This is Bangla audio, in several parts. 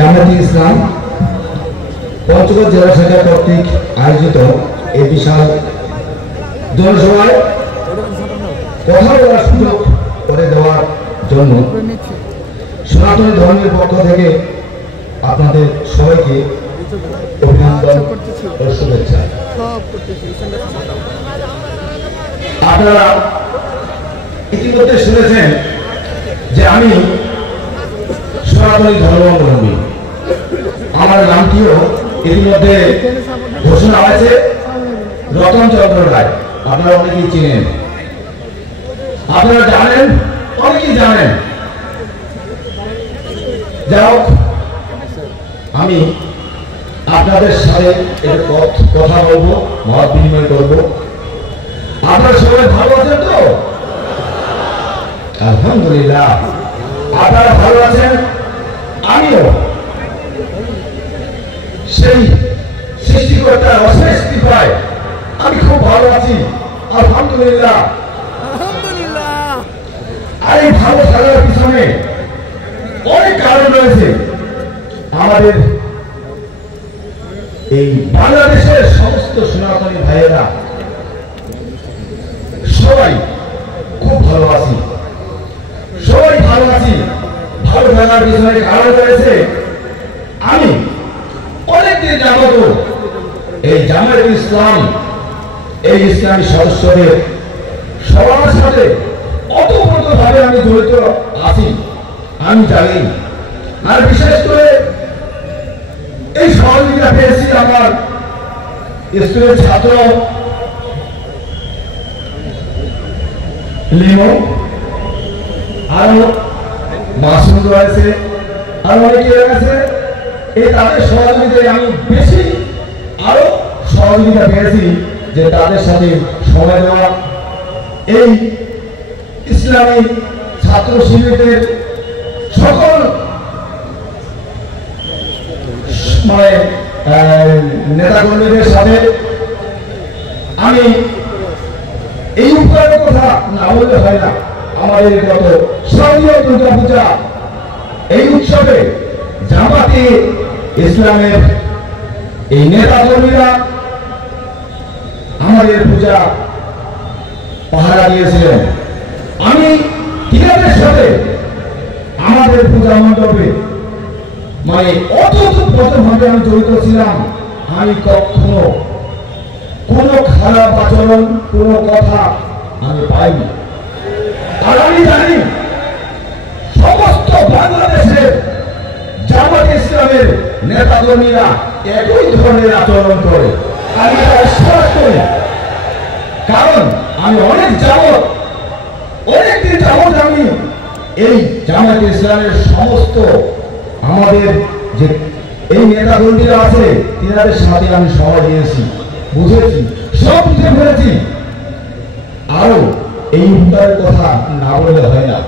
জামায়াতে ইসলাম পঞ্চগড় জেলা শাখা কর্তৃক আয়োজিত এই বিশাল জনসভায় কথা বলার সুযোগ করে দেওয়ার জন্য সনাতনী ধর্মের পক্ষ থেকে আপনাদের সবাইকে অভিনন্দন ও শুভেচ্ছা। আপনারা ইতিমধ্যে শুনেছেন যে আমি সনাতনী ধর্মাবলম্বী। আমার নামটিও ইতিমধ্যে ঘোষণা হয়েছে, রতন চন্দ্র রায়। আপনারা অনেকেই চিনেন, আপনারা জানেন, অনেকেই জানেন। যাই হোক, আমি আপনাদের সাথে কথা বলবো, মত বিনিময় করবো। আপনারা সবাই ভালো আছেন তো? আলহামদুলিল্লাহ, আপনারা ভালো আছেন, আমিও সেই সৃষ্টিকর্তার অশেষ কৃপায় আমি খুব ভালো আছি, আলহামদুলিল্লাহ। আর এই ভালো থাকার পিছনে অনেক কারণ রয়েছে। আমাদের এই বাংলাদেশের সমস্ত সনাতনী ভাইয়েরা সবাই খুব ভালো আছি, সবাই ভালো আছি। ভালো থাকার পিছনে কারণ রয়েছে, আমি অনেকদিন যাবত এই জামায়াতে ইসলাম, এই ইসলামী সদস্যদের সবার সাথে অতপ্রতভাবে আমি জড়িত আছি, আমি জানি। আর বিশেষ করে এই সহযোগিতা পেয়েছি আমার স্কুলের ছাত্র লিমো, আরো মাসুম রয়েছে, আরো অনেকে রয়েছে। এই তাদের সহযোগিতায় আমি বেশি আরো সহযোগিতা পেয়েছি, যে তাদের সাথে সময় দেওয়া, এই ইসলামী ছাত্র শিবিরের সকল মানে নেতাকর্মীদের সাথে আমি এই উপকারের কথা না বললে হয় না। আমাদের গত শারদীয় দুর্গা পূজা, এই উৎসবে জামাতে ইসলামের এই নেতাকর্মীরা আমাদের পূজা পাহারা দিয়েছিলেন। আমি তিনাদের সাথে আমাদের পূজা মণ্ডপে মানে অতপ্রতভাবে আমি জড়িত ছিলাম। আমি কখনো কোনো খারাপ আচরণ, কোনো কথা আমি পাইনি। আর আমি জানি সমস্ত বাংলাদেশের জামায়াতে ইসলামের নেতাকর্মীরা একই ধরনের আচরণ করে। আমি এটা বিশ্বাস করি, কারণ আমি অনেকদিন যাবত আমি এই জামায়াতে ইসলামের সমস্ত আমাদের যে এই নেতাকর্মীরা আছে, তিনাদের সাথে আমি সময় দিয়েছি, বুঝেছি, সব বুঝে ফেলেছি। আরো এই উপকারের কথা না বললে হয় না।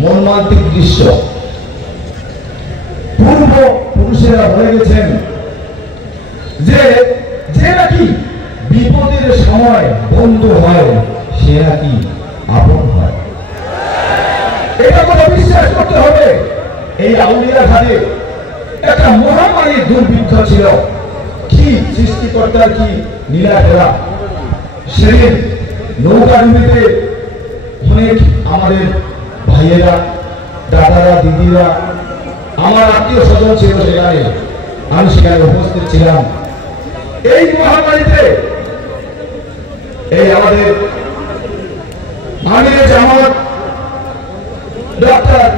মর্মান্তিক দৃশ্য, পূর্ব পুরুষেরা বলে গেছেন যে যে নাকি বিপদের সময় বন্ধু হয়, সে নাকি আপন হয়। এটা কথা বিশ্বাস করতে হবে। এই আউলিয়া ঘাটে একটা মহামারী দুর্ভিক্ষ ছিল, কি সৃষ্টিকর্তার কি লীলা খেলা। সেদিন নৌকাডুবিতে অনেক আমাদের ভাইয়েরা, দাদারা, দিদিরা, আমার আত্মীয় স্বজন ছিল সেখানে, আমি সেখানে উপস্থিত ছিলাম। এই মহামারীতে এই আমাদের আমিরে জামাত ডক্টর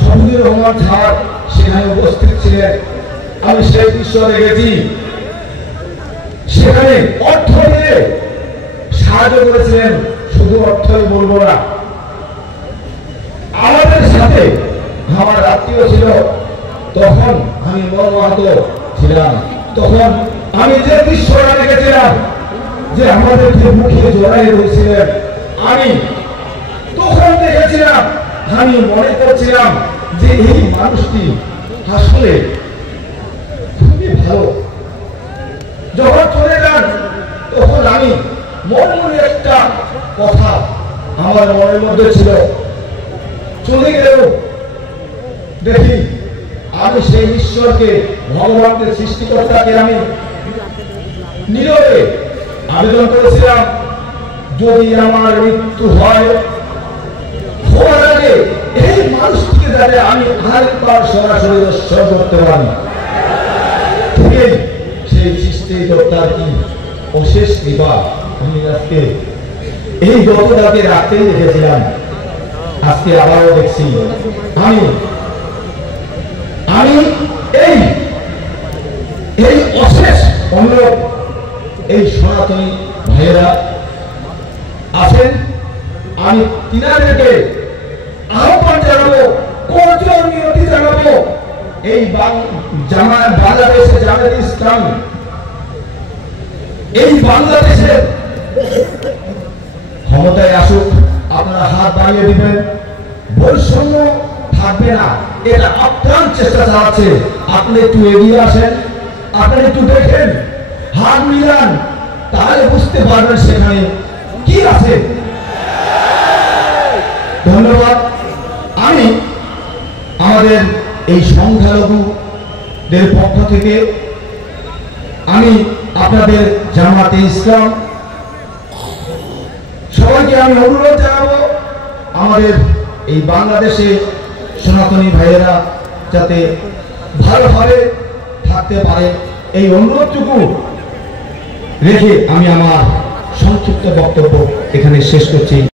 শফিকুর রহমান সাহেব সেখানে উপস্থিত ছিলেন। আমি সেই দৃশ্য দেখেছি। সেখানে অর্থ দিয়ে সাহায্য করেছিলেন। শুধু অর্থই বলবো না, আমাদের সাথে আমার আত্মীয় ছিল। তখন আমি মর্মাহত ছিলাম। তখন আমি যে দৃশ্যটা দেখেছিলাম, যে আমাদের যে মুখে জড়াই রয়েছিলেন, আমি তখন দেখেছিলাম, আমি মনে করছিলাম যে এই মানুষটি আসলে খুবই ভালো। যখন চলে যান, তখন আমি মনে একটা কথা আমার মনের মধ্যে ছিল, চলে গেলেও দেখি আমি সেই ঈশ্বরকে, ভগবানকে, সৃষ্টিকর্তাকে আমি নীরবে আবেদন করেছিলাম, যদি আমার মৃত্যু হয়, হওয়ার আগে এই মানুষটিকে যাতে আমি আরেকবার সরাসরি দর্শন করতে পারি। ঠিক সেই সৃষ্টিকর্তার কি অশেষ কৃপা, আমি আজকে এই গতকালকে রাতেই দেখেছিলাম, আজকে আবারও দেখছি। আমি এই এই অশেষ অনুরোধ এই সনাতনী ভাইয়েরা আছেন, আমি তিনাদেরকে আহ্বান জানাবো, করজোড় মিনতি জানাবো, এই বাংলাদেশে জামায়াতে ইসলাম এই বাংলাদেশের ক্ষমতায় আসুক, আপনারা হাত বাড়িয়ে দিবেন, বৈষম্য থাকবে না, এটা আপ্রাণ চেষ্টা চালাচ্ছে। আপনি একটু এগিয়ে আসেন, আপনি একটু দেখেন, হাত মিলান, তাহলে বুঝতে পারবেন সেখানে কি আছে। ধন্যবাদ। আমি আমাদের এই সংখ্যালঘুদের পক্ষ থেকে আমি আপনাদের জামায়াতে ইসলাম সবাইকে আমি অনুরোধ জানাবো, আমাদের এই বাংলাদেশে সনাতনী ভাইয়েরা যাতে ভালোভাবে থাকতে পারে, এই অনুরোধটুকু রেখে আমি আমার সংক্ষিপ্ত বক্তব্য এখানে শেষ করছি।